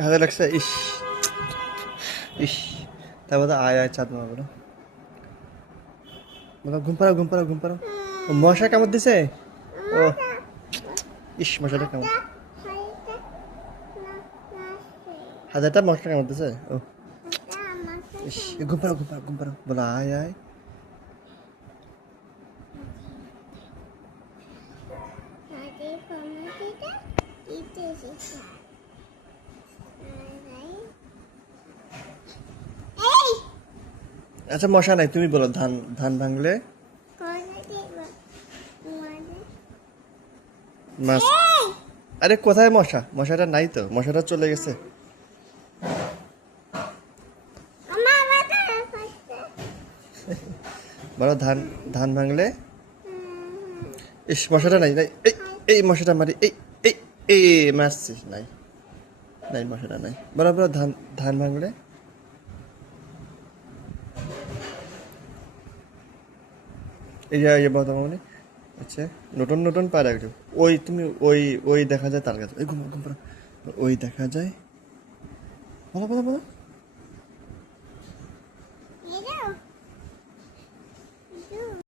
হাতে লাগছে, ইস ইস। তারপর তো আয় আয় চাঁদ মামা বলো, বলো ঘুম পাড়াও ঘুম পাড়াও ঘুম পাড়াও। ও মশা কামড় দিছে। ও ইস, মশাটা কামড়, হাজারটা মশা কামড় দিছে। ও ইস, ঘুম পাড়াও ঘুম পাড়াও ঘুম পাড়াও, বলো আয় আয়। আচ্ছা মশা নাই, তুমি বলো ধান, ধান ভাঙলে মাছ। আরে কোথায় মশা? মশাটা নাই তো, মশাটা চলে গেছে। বলো ধান, ধান ভাঙলে। ইস, মশাটা নাই নাই, এই এই মশাটা মারি, এই এই এই মারছিস, নাই নাই মশাটা নাই। বলো বলো ধান, ধান ভাঙলে। এই যে বর্তমানে, আচ্ছা নতুন নতুন পায়রা একটু, ওই তুমি ওই, ওই দেখা যায় তার কাছে, ওই ঘুম ঘুম পাড়া, ওই দেখা যায়। বলো বলো বলো।